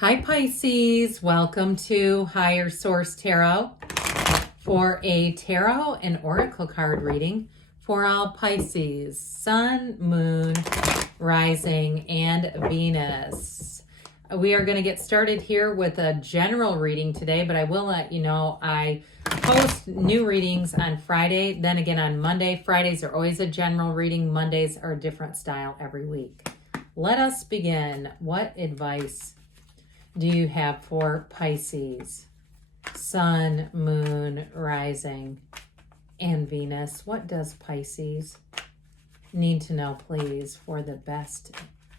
Hi Pisces, welcome to Higher Source Tarot for a tarot and oracle card reading for all Pisces, Sun, Moon, Rising, and Venus. We are going to get started here with a general reading today, but I will let you know I post new readings on Friday, then again on Monday. Fridays are always a general reading. Mondays are a different style every week. Let us begin. What advice do you have for Pisces, Sun, Moon, Rising, and Venus? What does Pisces need to know, please, for the best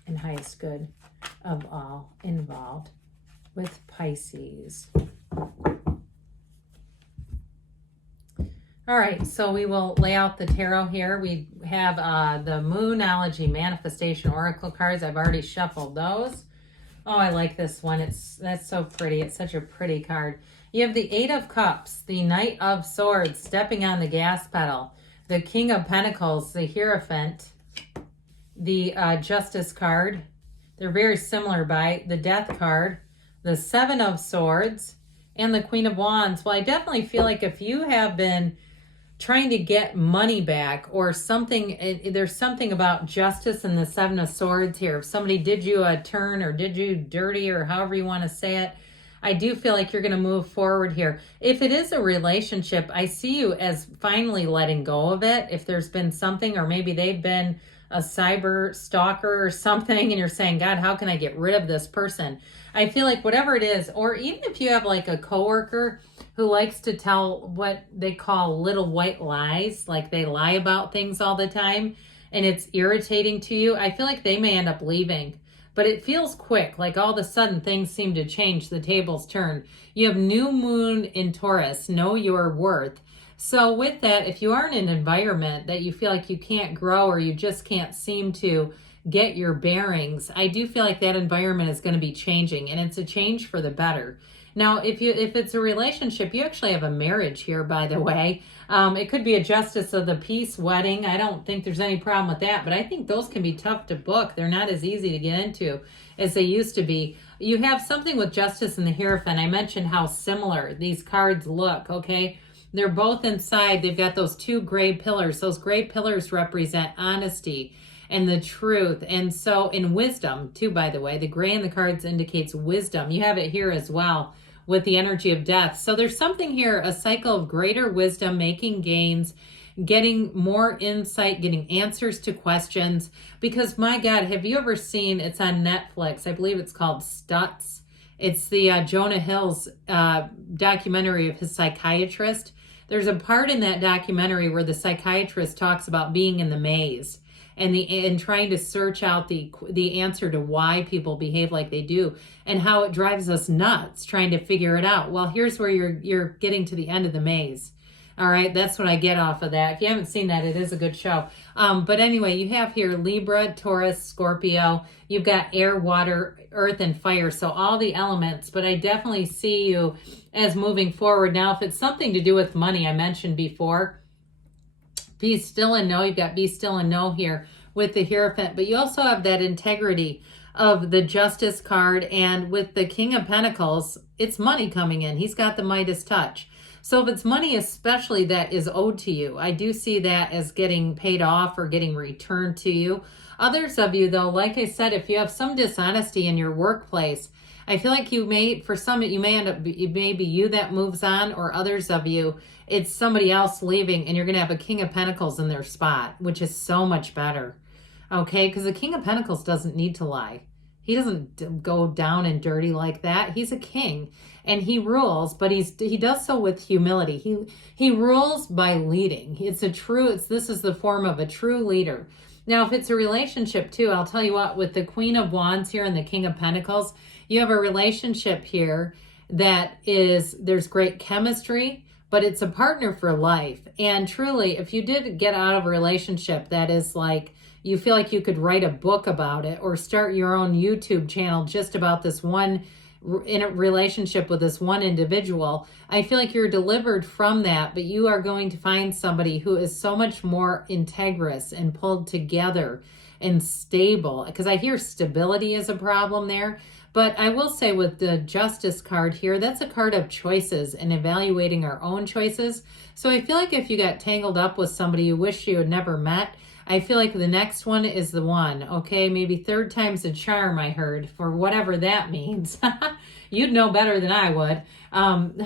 and highest good of all involved with Pisces? All right, so we will lay out the tarot here. We have the Moonology Manifestation Oracle cards. I've already shuffled those. Oh, I like this one. That's so pretty. It's such a pretty card. You have the Eight of Cups, the Knight of Swords, stepping on the gas pedal, the King of Pentacles, the Hierophant, the Justice card. They're very similar by the Death card, the Seven of Swords, and the Queen of Wands. Well, I definitely feel like if you have been trying to get money back or something, there's something about justice and the Seven of Swords here. If somebody did you a turn or did you dirty or however you want to say it, I do feel like you're going to move forward here. If it is a relationship, I see you as finally letting go of it. If there's been something, or maybe they've been a cyber stalker or something, and you're saying, God, how can I get rid of this person? I feel like whatever it is, or even if you have like a coworker who likes to tell what they call little white lies, like they lie about things all the time, and it's irritating to you, I feel like they may end up leaving. But it feels quick, like all of a sudden things seem to change, the tables turn. You have new moon in Taurus, know your worth. So with that, if you are in an environment that you feel like you can't grow or you just can't seem to get your bearings, I do feel like that environment is going to be changing, and it's a change for the better. Now, if it's a relationship, you actually have a marriage here, by the way. It could be a justice of the peace wedding. I don't think there's any problem with that, but I think those can be tough to book. They're not as easy to get into as they used to be. You have something with Justice and the Hierophant. I mentioned how similar these cards look, okay? They're both inside. They've got those two gray pillars. Those gray pillars represent honesty and the truth. And so in wisdom, too, by the way, the gray in the cards indicates wisdom. You have it here as well with the energy of death. So there's something here, a cycle of greater wisdom, making gains, getting more insight, getting answers to questions. Because my God, have you ever seen, it's on Netflix, I believe it's called Stutz. It's the Jonah Hill's documentary of his psychiatrist. There's a part in that documentary where the psychiatrist talks about being in the maze and trying to search out the answer to why people behave like they do, and how it drives us nuts trying to figure it out. Well, here's where you're getting to the end of the maze. All right, that's what I get off of that. If you haven't seen that, it is a good show. But anyway, you have here Libra, Taurus, Scorpio. You've got air, water, earth, and fire. So all the elements, but I definitely see you as moving forward. Now, if it's something to do with money, I mentioned before, be still and know. You've got be still and know here with the Hierophant, but you also have that integrity of the Justice card, and with the King of Pentacles, it's money coming in. He's got the Midas touch. So if it's money especially that is owed to you, I do see that as getting paid off or getting returned to you. Others of you, though, like I said, if you have some dishonesty in your workplace, I feel like you may, for some, you may end up, it may be you that moves on, or others of you, it's somebody else leaving, and you're going to have a King of Pentacles in their spot, which is so much better. Okay, because the King of Pentacles doesn't need to lie. He doesn't go down and dirty like that. He's a king, and he rules, but he does so with humility. He rules by leading. This is the form of a true leader. Now, if it's a relationship too, I'll tell you what, with the Queen of Wands here and the King of Pentacles, you have a relationship here that there's great chemistry, but it's a partner for life. And truly, if you did get out of a relationship that is like, you feel like you could write a book about it or start your own YouTube channel just about this one in a relationship with this one individual, I feel like you're delivered from that, but you are going to find somebody who is so much more integrous and pulled together and stable, because I hear stability is a problem there, But I will say with the Justice card here, that's a card of choices and evaluating our own choices. So I feel like if you got tangled up with somebody you wish you had never met, I feel like the next one is the one, okay? Maybe third time's a charm, I heard, for whatever that means. You'd know better than I would.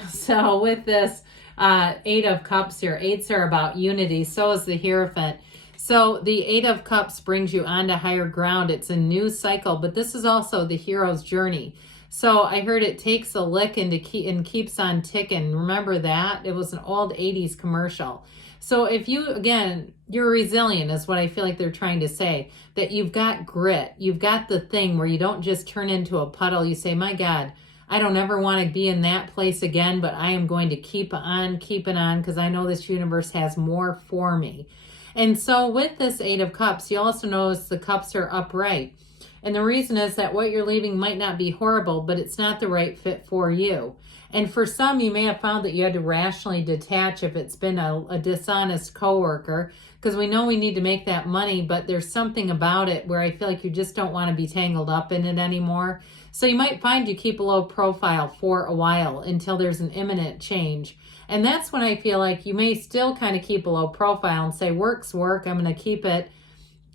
So with this Eight of Cups here, eights are about unity, so is the Hierophant. So the Eight of Cups brings you onto higher ground. It's a new cycle, but this is also the hero's journey. So I heard it takes a lick and keeps on ticking. Remember that? It was an old 80s commercial. So if you, again, you're resilient is what I feel like they're trying to say, that you've got grit. You've got the thing where you don't just turn into a puddle. You say, my God, I don't ever want to be in that place again, but I am going to keep on keeping on because I know this universe has more for me. And so with this Eight of Cups, you also notice the cups are upright. And the reason is that what you're leaving might not be horrible, but it's not the right fit for you. And for some, you may have found that you had to rationally detach if it's been a dishonest coworker, because we know we need to make that money, but there's something about it where I feel like you just don't want to be tangled up in it anymore. So you might find you keep a low profile for a while until there's an imminent change. And that's when I feel like you may still kind of keep a low profile and say, work's work, I'm going to keep it,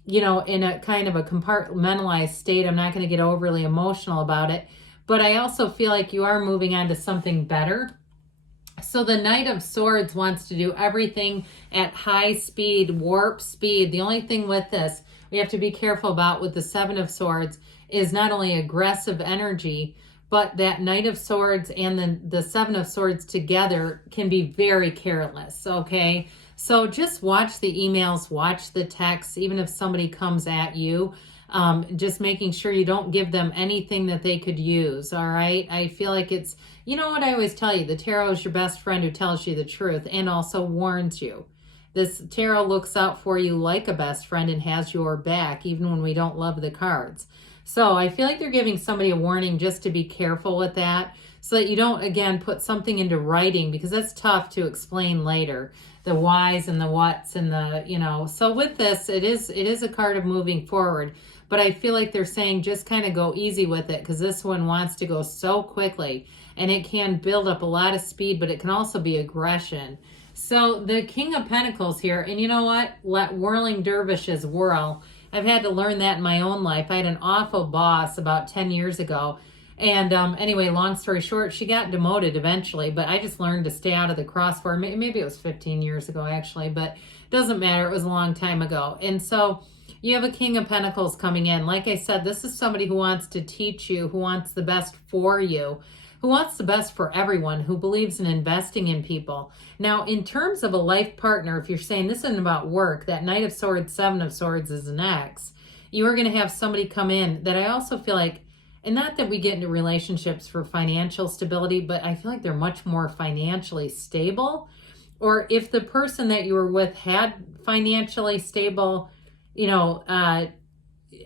you know, in a kind of a compartmentalized state. I'm not going to get overly emotional about it. But I also feel like you are moving on to something better. So the Knight of Swords wants to do everything at high speed, warp speed. The only thing with this we have to be careful about with the Seven of Swords is not only aggressive energy, but that Knight of Swords and the Seven of Swords together can be very careless, okay? So just watch the emails, watch the texts, even if somebody comes at you. Just making sure you don't give them anything that they could use, all right? I feel like it's, you know what I always tell you, the tarot is your best friend who tells you the truth and also warns you. This tarot looks out for you like a best friend and has your back, even when we don't love the cards. So I feel like they're giving somebody a warning just to be careful with that so that you don't, again, put something into writing, because that's tough to explain later. The whys and the whats and the, you know. So with this, it is a card of moving forward. But I feel like they're saying just kind of go easy with it, because this one wants to go so quickly. And it can build up a lot of speed, but it can also be aggression. So the King of Pentacles here, and you know what? Let whirling dervishes whirl. I've had to learn that in my own life. I had an awful boss about 10 years ago. And anyway, long story short, she got demoted eventually, but I just learned to stay out of the crossfire. Maybe it was 15 years ago, actually, but it doesn't matter. It was a long time ago. And so you have a King of Pentacles coming in. Like I said, this is somebody who wants to teach you, who wants the best for you, who wants the best for everyone, who believes in investing in people. Now, in terms of a life partner, if you're saying this isn't about work, that Knight of Swords, Seven of Swords is an X, you are going to have somebody come in that I also feel like, and not that we get into relationships for financial stability, but I feel like they're much more financially stable. Or if the person that you were with had financially stable, you know,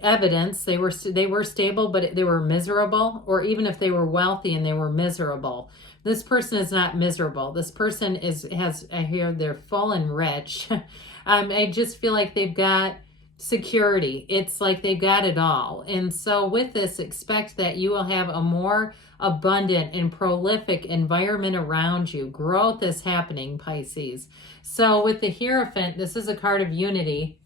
evidence, they were stable, but they were miserable. Or even if they were wealthy and they were miserable, this person is not miserable. This person has I hear they're full and rich. I just feel like they've got security. It's like they've got it all. And so with this, expect that you will have a more abundant and prolific environment around you. Growth is happening, Pisces. So with the Hierophant, this is a card of unity,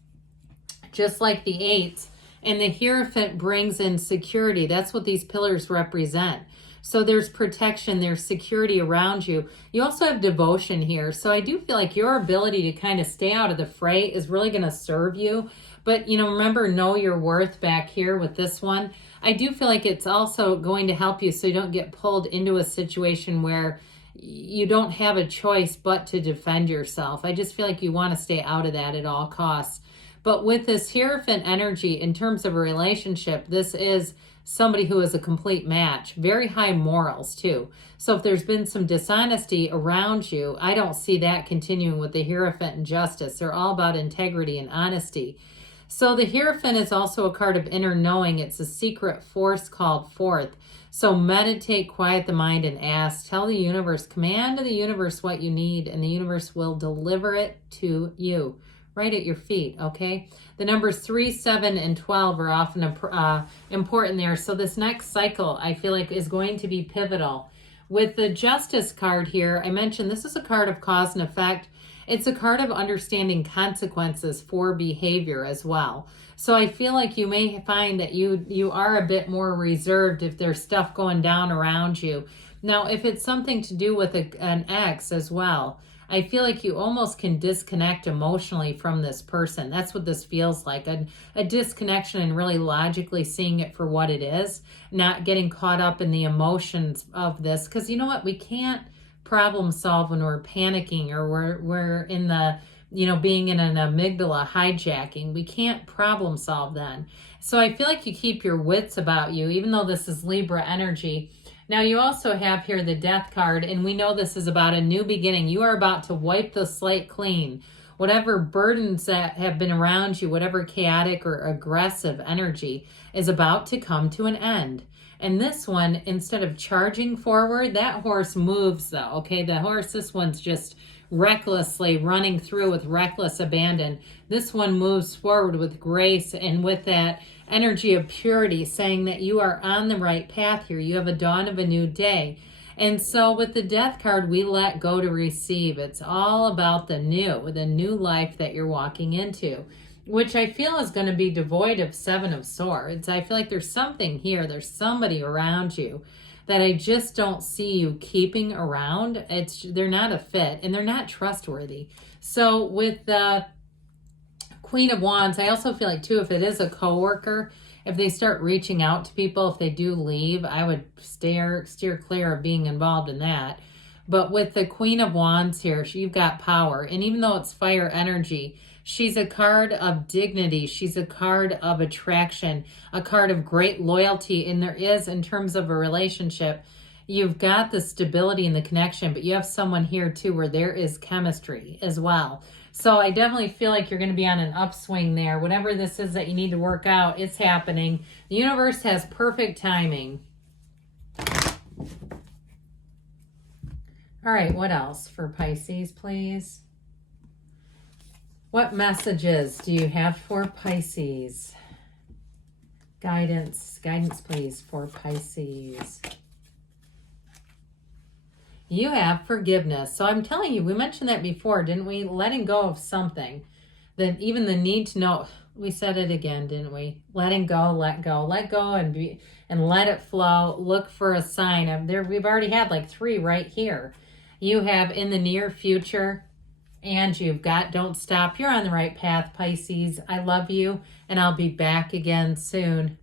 just like the Eights. And the Hierophant brings in security. That's what these pillars represent. So there's protection, there's security around you. You also have devotion here. So I do feel like your ability to kind of stay out of the fray is really going to serve you. But, you know, remember, know your worth back here with this one. I do feel like it's also going to help you so you don't get pulled into a situation where you don't have a choice but to defend yourself. I just feel like you want to stay out of that at all costs. But with this Hierophant energy, in terms of a relationship, this is somebody who is a complete match. Very high morals, too. So if there's been some dishonesty around you, I don't see that continuing with the Hierophant and Justice. They're all about integrity and honesty. So the Hierophant is also a card of inner knowing. It's a secret force called forth. So meditate, quiet the mind, and ask. Tell the universe, command to the universe what you need, and the universe will deliver it to you. right at your feet, okay? The numbers 3, 7, and 12 are often important there. So this next cycle, I feel like, is going to be pivotal. With the Justice card here, I mentioned this is a card of cause and effect. It's a card of understanding consequences for behavior as well. So I feel like you may find that you are a bit more reserved if there's stuff going down around you. Now, if it's something to do with an ex as well, I feel like you almost can disconnect emotionally from this person. That's what this feels like, a disconnection, and really logically seeing it for what it is, not getting caught up in the emotions of this. Because you know what? We can't problem solve when we're panicking or we're in the, being in an amygdala hijacking. We can't problem solve then. So I feel like you keep your wits about you, even though this is Libra energy. Now you also have here the Death card, and we know this is about a new beginning. You are about to wipe the slate clean. Whatever burdens that have been around you, whatever chaotic or aggressive energy is about to come to an end. And this one, instead of charging forward, that horse moves though, okay? The horse, this one's just recklessly running through with reckless abandon. This one moves forward with grace and with that energy of purity, saying that you are on the right path here. You have a dawn of a new day. And so with the Death card, we let go to receive. It's all about the new life that you're walking into, which I feel is going to be devoid of Seven of Swords. I feel like there's something here. There's somebody around you that I just don't see you keeping around. They're not a fit and they're not trustworthy. So with the Queen of Wands, I also feel like too, if it is a coworker, if they start reaching out to people, if they do leave, I would steer clear of being involved in that. But with the Queen of Wands here, you've got power. And even though it's fire energy, she's a card of dignity. She's a card of attraction, a card of great loyalty. And there is, in terms of a relationship, you've got the stability and the connection, but you have someone here too where there is chemistry as well. So I definitely feel like you're going to be on an upswing there. Whatever this is that you need to work out, it's happening. The universe has perfect timing. All right, what else for Pisces, please? What messages do you have for Pisces? Guidance, please, for Pisces. You have forgiveness. So I'm telling you, we mentioned that before, didn't we? Letting go of something. That even the need to know, we said it again, didn't we? Letting go, let go and let it flow. Look for a sign of there. We've already had like 3 right here. You have in the near future, and you've got don't stop. You're on the right path, Pisces. I love you, and I'll be back again soon.